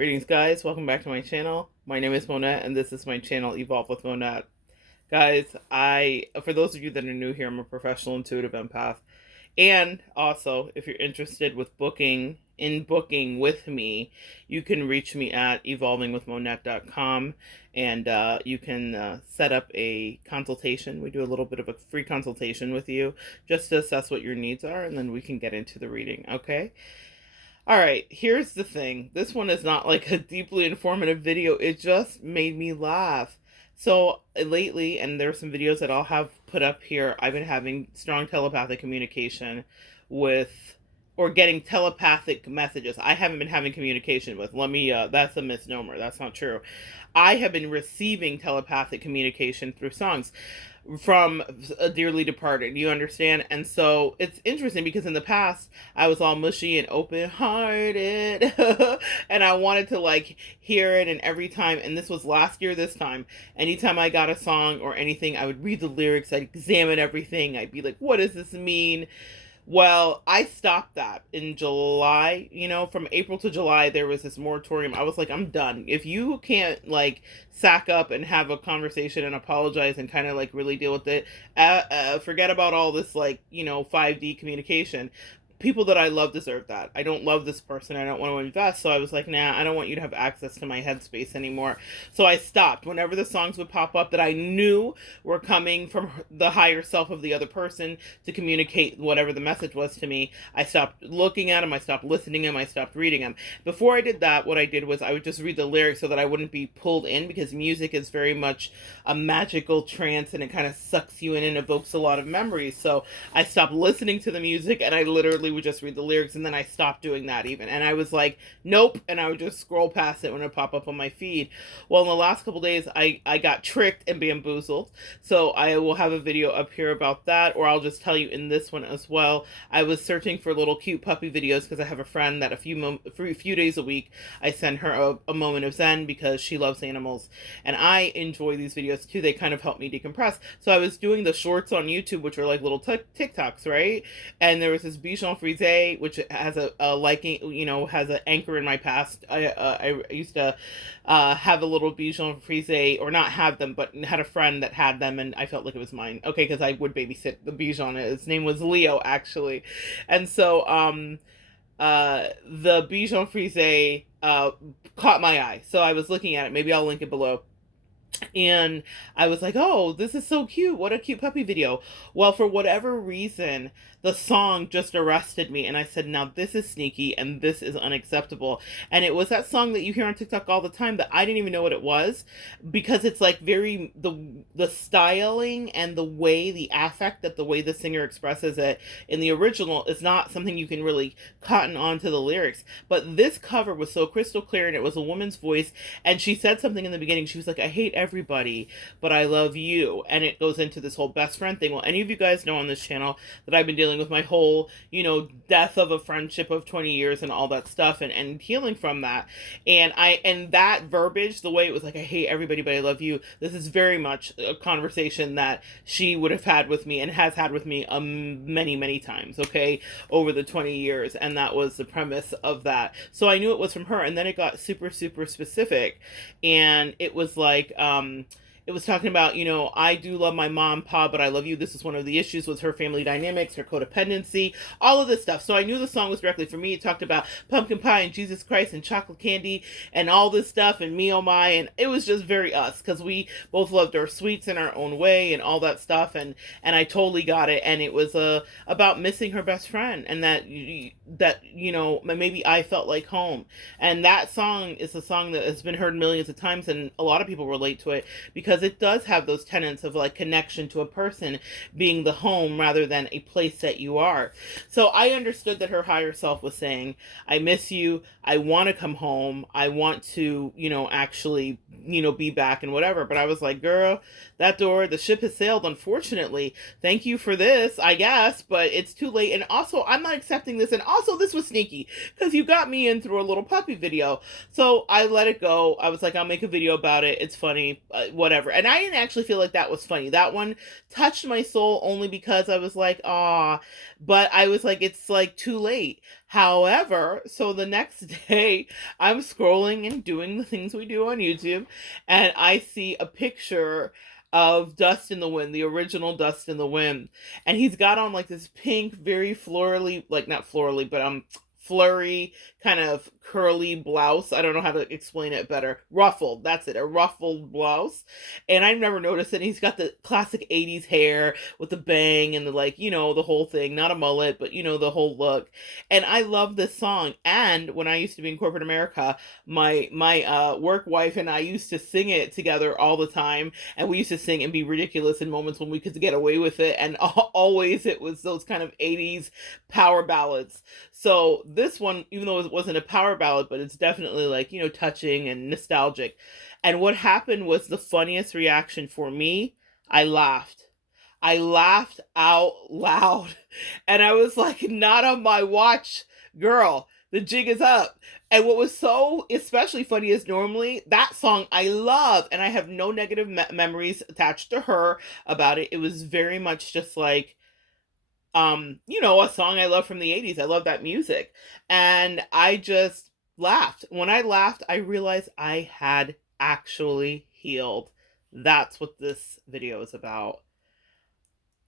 Greetings, guys. Welcome back to my channel. My name is Monette, and this is my channel, Evolve with Monette. Guys, for those of you that are new here, I'm a professional intuitive empath. And also, if you're interested with booking with me, you can reach me at evolvingwithmonette.com, and you can set up a consultation. We do a little bit of a free consultation with you just to assess what your needs are, and then we can get into the reading, okay? All right, here's the thing. This one is not like a deeply informative video. It just made me laugh. So lately, and there's some videos that I'll have put up here, I've been having strong telepathic communication with, or getting telepathic messages. I haven't been having communication with. That's a misnomer. That's not true. I have been receiving telepathic communication through songs from a dearly departed, you understand? And so it's interesting because in the past I was all mushy and open-hearted and I wanted to like hear it, and every time, and this was last year this time, anytime I got a song or anything, I would read the lyrics, I'd examine everything, I'd be like, what does this mean? Well, I stopped that in July. From April to July, there was this moratorium. I was like, I'm done. If you can't, like, sack up and have a conversation and apologize and kind of, like, really deal with it, forget about all this, like, 5D communication. People that I love deserve that. I don't love this person. I don't want to invest. So I was like, nah, I don't want you to have access to my headspace anymore. So I stopped. Whenever the songs would pop up that I knew were coming from the higher self of the other person to communicate whatever the message was to me, I stopped looking at them. I stopped listening to them. I stopped reading them. Before I did that, what I did was I would just read the lyrics so that I wouldn't be pulled in, because music is very much a magical trance and it kind of sucks you in and evokes a lot of memories. So I stopped listening to the music and I literally would just read the lyrics, and then I stopped doing that even. And I was like, nope, and I would just scroll past it when it pop up on my feed. Well, in the last couple days, I got tricked and bamboozled. So I will have a video up here about that, or I'll just tell you in this one as well. I was searching for little cute puppy videos because I have a friend that a few days a week I send her a moment of zen because she loves animals, and I enjoy these videos too. They kind of help me decompress. So I was doing the shorts on YouTube, which are like little TikToks, right? And there was this Bichon Frise, which has a liking, has an anchor in my past. I used to have a little Bichon Frise, or not have them, but had a friend that had them, and I felt like it was mine. Okay, because I would babysit the Bichon. His name was Leo, actually. And so the Bichon Frise caught my eye. So I was looking at it. Maybe I'll link it below. And I was like, oh, this is so cute. What a cute puppy video. Well, for whatever reason, the song just arrested me. And I said, now this is sneaky and this is unacceptable. And it was that song that you hear on TikTok all the time that I didn't even know what it was, because it's like the styling and the way, the affect, that the way the singer expresses it in the original is not something you can really cotton onto the lyrics. But this cover was so crystal clear, and it was a woman's voice. And she said something in the beginning. She was like, I hate everybody, but I love you. And it goes into this whole best friend thing. Well, any of you guys know on this channel that I've been dealing with my whole, death of a friendship of 20 years and all that stuff, and healing from that. And that verbiage, the way it was like, I hate everybody, but I love you. This is very much a conversation that she would have had with me and has had with me many, many times, okay, over the 20 years. And that was the premise of that. So I knew it was from her. And then it got super, super specific. And it was like, it was talking about, I do love my mom, Pa, but I love you. This is one of the issues with her family dynamics, her codependency, all of this stuff. So I knew the song was directly for me. It talked about pumpkin pie and Jesus Christ and chocolate candy and all this stuff and me, oh my. And it was just very us, because we both loved our sweets in our own way and all that stuff. And I totally got it. And it was about missing her best friend, and that maybe I felt like home. And that song is a song that has been heard millions of times, and a lot of people relate to it because it does have those tenets of like connection to a person being the home rather than a place that you are. So I understood that her higher self was saying, I miss you. I want to come home. I want to, actually, be back and whatever. But I was like, girl, the ship has sailed, unfortunately. Thank you for this, I guess, but it's too late. And also, I'm not accepting this. And also, this was sneaky because you got me in through a little puppy video. So I let it go. I was like, I'll make a video about it. It's funny, whatever. whatever. And I didn't actually feel like that was funny. That one touched my soul only because I was like, ah, but I was like, it's like too late. However, so the next day I'm scrolling and doing the things we do on YouTube, and I see a picture of Dust in the Wind, the original Dust in the Wind. And he's got on like this pink, very florally, like not florally, but flurry, kind of curly blouse. I don't know how to explain it better. Ruffled, that's it, a ruffled blouse. And I've never noticed it. He's got the classic 80s hair with the bang and the, like, you know, the whole thing, not a mullet, but you know, the whole look. And I love this song. And when I used to be in corporate America, my work wife and I used to sing it together all the time, and we used to sing and be ridiculous in moments when we could get away with it, and always it was those kind of 80s power ballads. So this one, even though it wasn't a power ballad, but it's definitely like, you know, touching and nostalgic. And what happened was the funniest reaction for me. I laughed. I laughed out loud. And I was like, not on my watch, girl. The jig is up. And what was so especially funny is normally that song I love, and I have no negative memories attached to her about it. It was very much just like, you know, a song I love from the 80s. I love that music. And I just laughed. When I laughed, I realized I had actually healed. That's what this video is about.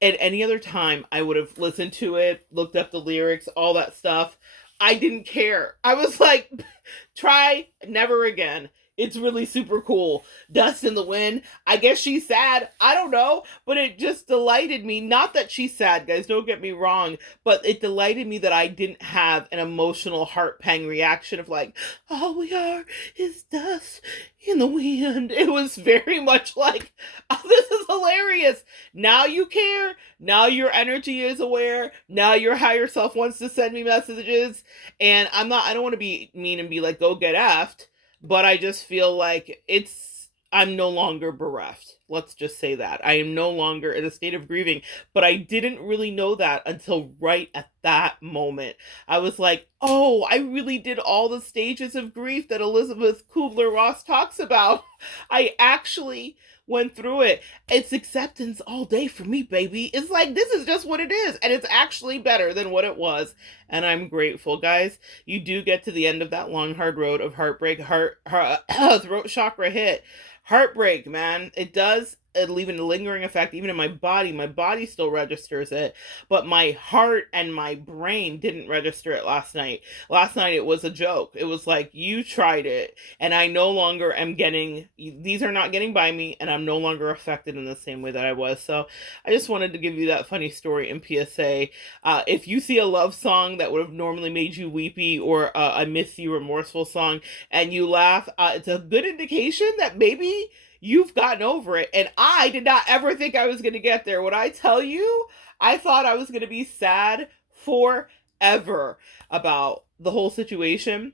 At any other time, I would have listened to it, looked up the lyrics, all that stuff. I didn't care. I was like, try never again. It's really super cool. Dust in the Wind. I guess she's sad. I don't know. But it just delighted me. Not that she's sad, guys. Don't get me wrong. But it delighted me that I didn't have an emotional heart pang reaction of like, all we are is dust in the wind. It was very much like, oh, this is hilarious. Now you care. Now your energy is aware. Now your higher self wants to send me messages. And I don't want to be mean and be like, go get effed. But I just feel like I'm no longer bereft. Let's just say that. I am no longer in a state of grieving. But I didn't really know that until right at that moment. I was like, oh, I really did all the stages of grief that Elizabeth Kubler-Ross talks about. I actually went through it. It's acceptance all day for me, baby. It's like, this is just what it is. And it's actually better than what it was. And I'm grateful, guys. You do get to the end of that long, hard road of heartbreak, throat chakra hit. Heartbreak, man. It does leave a lingering effect even in my body. My body still registers it, but my heart and my brain didn't register it last night. Last night it was a joke. It was like, you tried it, and I no longer am getting, these are not getting by me, and I'm no longer affected in the same way that I was. So I just wanted to give you that funny story in PSA. If you see a love song that would have normally made you weepy, or a miss you remorseful song, and you laugh, it's a good indication that maybe you've gotten over it. And I did not ever think I was going to get there. When I tell you, I thought I was going to be sad forever about the whole situation,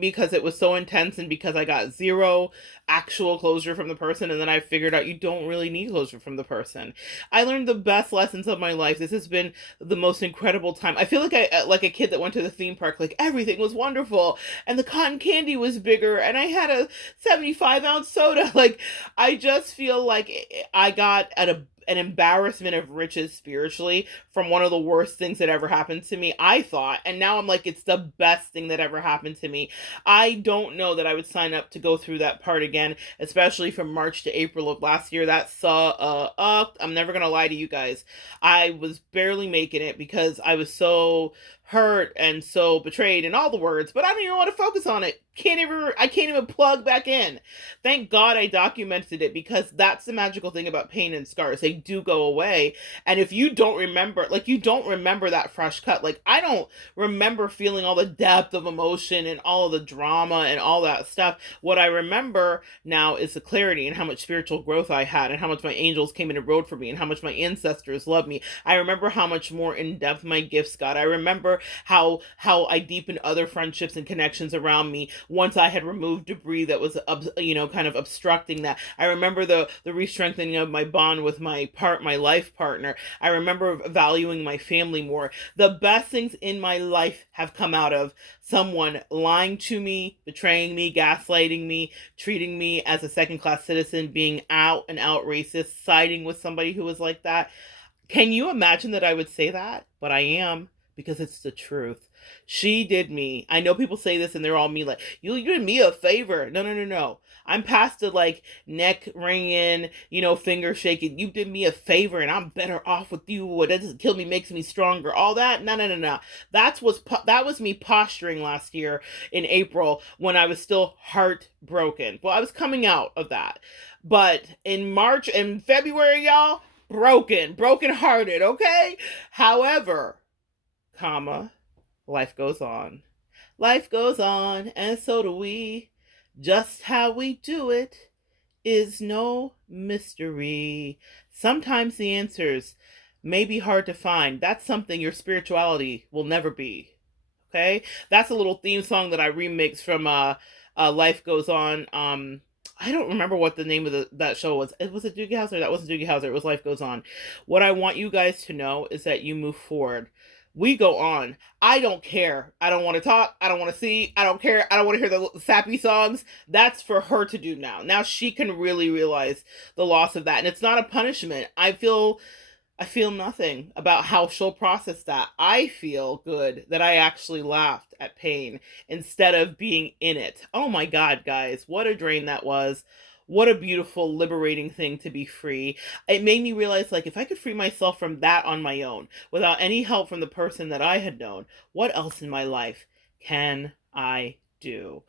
because it was so intense and because I got zero actual closure from the person. And then I figured out you don't really need closure from the person. I learned the best lessons of my life. This has been the most incredible time. I feel like like a kid that went to the theme park, like everything was wonderful and the cotton candy was bigger and I had a 75-ounce soda. Like, I just feel like I got an embarrassment of riches spiritually from one of the worst things that ever happened to me, I thought. And now I'm like, it's the best thing that ever happened to me. I don't know that I would sign up to go through that part again, especially from March to April of last year. That sucked. I'm never going to lie to you guys. I was barely making it because I was so hurt and so betrayed and all the words, but I don't even want to focus on it. I can't even plug back in. Thank God I documented it, because that's the magical thing about pain and scars. They do go away. And if you don't remember, like, you don't remember that fresh cut. Like, I don't remember feeling all the depth of emotion and all of the drama and all that stuff. What I remember now is the clarity and how much spiritual growth I had and how much my angels came in and rode for me and how much my ancestors loved me. I remember how much more in depth my gifts got. I remember remember how I deepened other friendships and connections around me once I had removed debris that was kind of obstructing that. I remember the re-strengthening of my bond with my life partner. I remember valuing my family more. The best things in my life have come out of someone lying to me, betraying me, gaslighting me, treating me as a second class citizen, being out and out racist, siding with somebody who was like that. Can you imagine that I would say that? But I am, because it's the truth. She did me. I know people say this and they're all me like, you did me a favor. No, no, no, no. I'm past the like neck wringing, finger shaking. You did me a favor and I'm better off with you. What doesn't kill me makes me stronger. All that. No, no, no, no. That was me posturing last year in April when I was still heartbroken. Well, I was coming out of that. But in March and February, y'all, broken hearted, okay? However, life goes on. Life goes on, and so do we. Just how we do it is no mystery. Sometimes the answers may be hard to find. That's something your spirituality will never be. Okay? That's a little theme song that I remixed from Life Goes On. I don't remember what the name of that show was. Was it Doogie Howser? That wasn't Doogie Howser. It was Life Goes On. What I want you guys to know is that you move forward. We go on. I don't care. I don't want to talk. I don't want to see. I don't care. I don't want to hear the sappy songs. That's for her to do now. Now she can really realize the loss of that. And it's not a punishment. I feel nothing about how she'll process that. I feel good that I actually laughed at pain instead of being in it. Oh my God, guys, what a drain that was. What a beautiful, liberating thing to be free. It made me realize, like, if I could free myself from that on my own, without any help from the person that I had known, what else in my life can I do?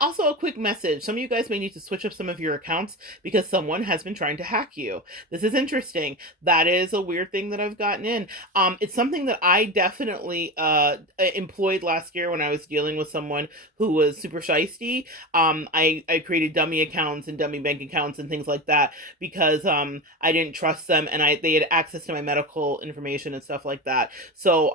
Also, a quick message. Some of you guys may need to switch up some of your accounts because someone has been trying to hack you. This is interesting. That is a weird thing that I've gotten in. It's something that I definitely employed last year when I was dealing with someone who was super shisty. I created dummy accounts and dummy bank accounts and things like that because I didn't trust them, and they had access to my medical information and stuff like that. So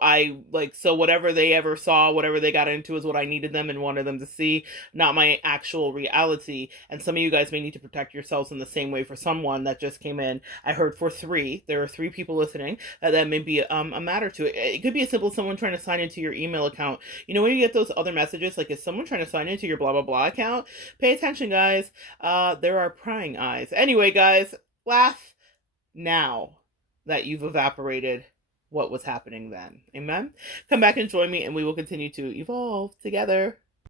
so whatever they ever saw, whatever they got into is what I needed them and wanted them to see, not my actual reality. And some of you guys may need to protect yourselves in the same way. For someone that just came in, I heard there are 3 people listening that may be a matter to it. It could be as simple as someone trying to sign into your email account. When you get those other messages, like, is someone trying to sign into your blah blah blah account? Pay attention, guys. There are prying eyes. Anyway, guys, laugh now that you've evaporated what was happening then. Amen. Come back and join me and we will continue to evolve together.